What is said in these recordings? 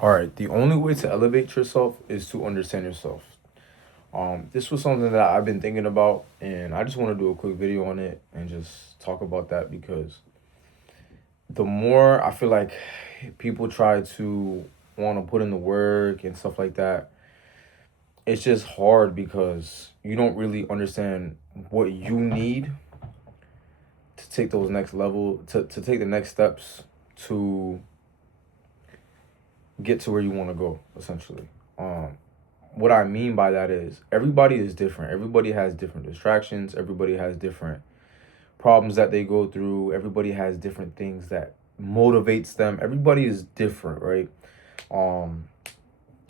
All right, the only way to elevate yourself is to understand yourself. This was something that I've been thinking about, and I just want to do a quick video on it and just talk about that because the more I feel like people try to want to put in the work and stuff like that, it's just hard because you don't really understand what you need to take those next level, to take the next steps to get to where you want to go, essentially. What I mean by that is everybody is different. Everybody has different distractions. Everybody has different problems that they go through. Everybody has different things that motivates them. Everybody is different, right? Um,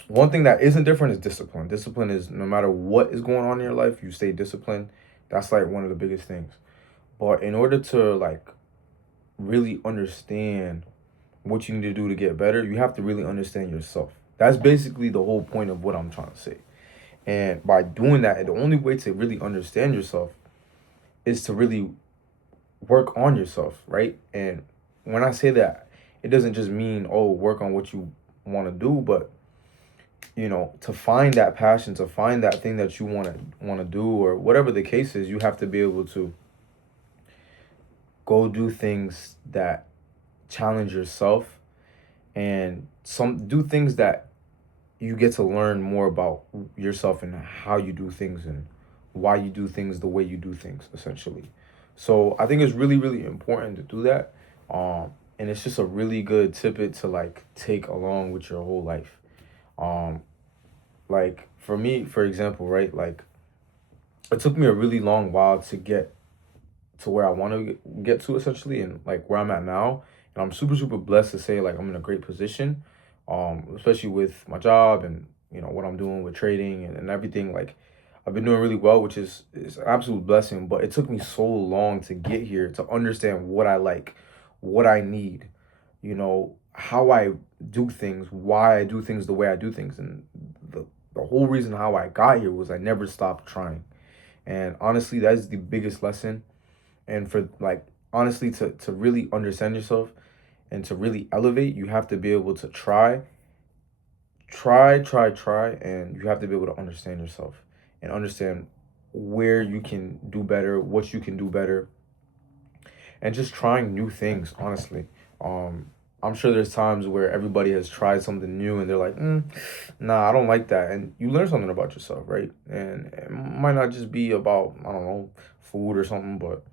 One thing that isn't different is discipline. Discipline is no matter what is going on in your life, you stay disciplined. That's like one of the biggest things. But in order to like really understand what you need to do to get better, you have to really understand yourself. That's basically the whole point of what I'm trying to say. And by doing that, the only way to really understand yourself is to really work on yourself, right? And when I say that, it doesn't just mean, oh, work on what you want to do, but to find that passion, to find that thing that you want to do or whatever the case is, you have to be able to go do things that challenge yourself and some do things that you get to learn more about yourself and how you do things and why you do things the way you do things, essentially. So I think it's really, really important to do that. And it's just a really good tidbit to like take along with your whole life. Um, like for me, for example, right? Like it took me a really long while to get to where I want to get to, essentially, and like where I'm at now. And I'm super, super blessed to say like I'm in a great position, especially with my job and what I'm doing with trading and everything. Like I've been doing really well, which is an absolute blessing. But it took me so long to get here to understand what I like, what I need, how I do things, why I do things the way I do things, and the whole reason how I got here was I never stopped trying. And honestly, that is the biggest lesson. And for like honestly to really understand yourself and to really elevate, you have to be able to try, and you have to be able to understand yourself and understand where you can do better, what you can do better, and just trying new things, honestly. Um, I'm sure there's times where everybody has tried something new and they're like, nah, I don't like that. And you learn something about yourself, right? And it might not just be about, I don't know, food or something, but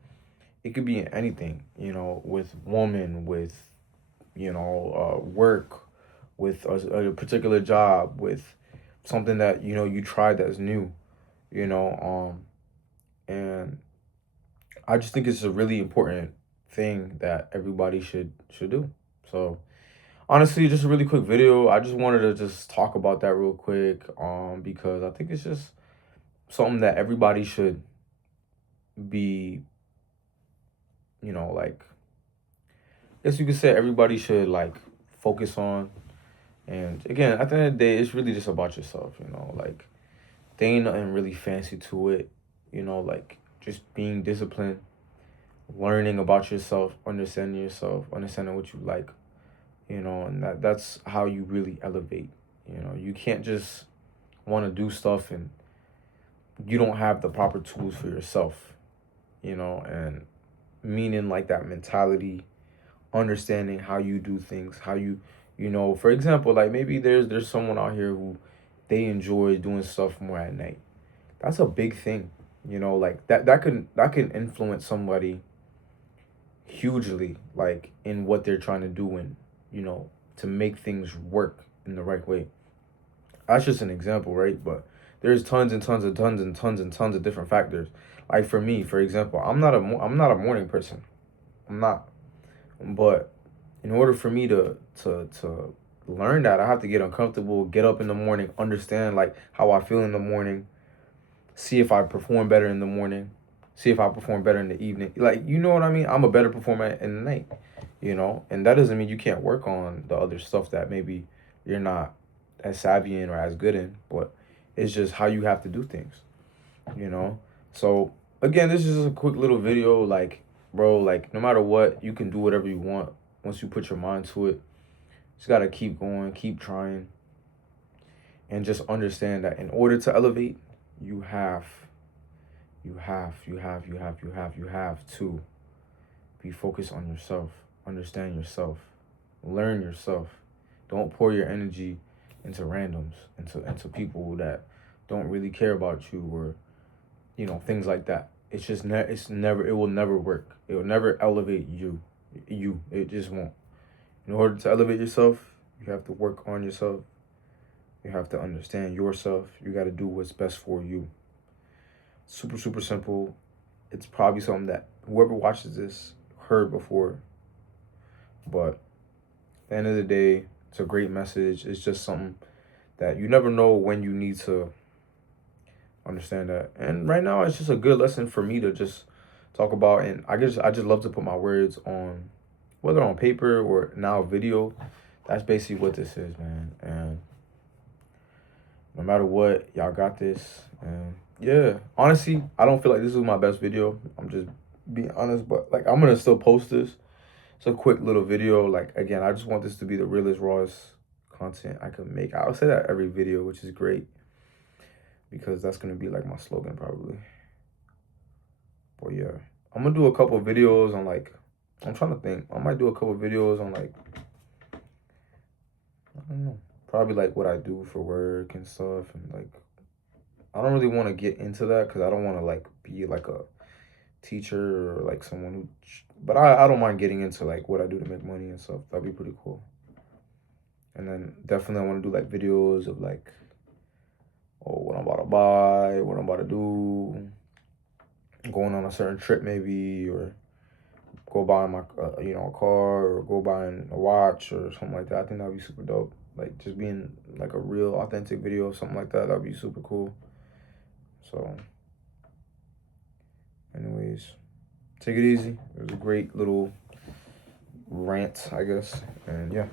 it could be in anything, with woman, with, work, with a particular job, with something that, you tried that's new, you know, and I just think it's a really important thing that everybody should do. So honestly, just a really quick video. I just wanted to just talk about that real quick, because I think it's just something that everybody should be, like, I guess you could say everybody should like focus on. And again, at the end of the day, it's really just about yourself, like there ain't nothing really fancy to it, like just being disciplined, learning about yourself, understanding what you like, and that's how you really elevate. You can't just want to do stuff and you don't have the proper tools for yourself, and meaning like that mentality, understanding how you do things, how for example, like maybe there's someone out here who they enjoy doing stuff more at night. That's a big thing, like that can influence somebody hugely, like in what they're trying to do and to make things work in the right way. That's just an example, right? But there's tons and tons and tons and tons and tons of different factors. Like for me, for example, I'm not a morning person. I'm not. But in order for me to learn that, I have to get uncomfortable, get up in the morning, understand like how I feel in the morning, see if I perform better in the morning, see if I perform better in the evening. Like, you know what I mean? I'm a better performer in the night, and that doesn't mean you can't work on the other stuff that maybe you're not as savvy in or as good in, but it's just how you have to do things, you know? So again, this is just a quick little video. Like, bro, like no matter what, you can do whatever you want once you put your mind to it. Just gotta keep going, keep trying, and just understand that in order to elevate, you have to be focused on yourself, understand yourself, learn yourself. Don't pour your energy into randoms, into people that don't really care about you, or things like that. It's just it's never, it will never work. It will never elevate you. It just won't. In order to elevate yourself, you have to work on yourself. You have to understand yourself. You got to do what's best for you. Super, super simple. It's probably something that whoever watches this heard before, but at the end of the day, it's a great message. It's just something that you never know when you need to understand that. And right now, it's just a good lesson for me to just talk about. And I just love to put my words on, whether on paper or now video. That's basically what this is, man. And no matter what, y'all got this. And yeah, honestly, I don't feel like this is my best video. I'm just being honest, but like I'm gonna still post this. It's a quick little video. Like again, I just want this to be the realest, rawest content I can make. I'll say that every video, which is great, because that's gonna be like my slogan probably. But yeah, I'm gonna do a couple videos on like, I'm trying to think. I might do a couple videos on like, I don't know, probably like what I do for work and stuff, and like I don't really want to get into that because I don't want to like be like a teacher or like someone who, but I don't mind getting into like what I do to make money and stuff. That'd be pretty cool. And then definitely I want to do like videos of like, oh, what I'm about to buy, what I'm about to do, going on a certain trip maybe, or go buy my a car, or go buying a watch or something like that. I think that'd be super dope. Like just being like a real authentic video of something like that. That'd be super cool. So anyways, take it easy. It was a great little rant, I guess. And yeah.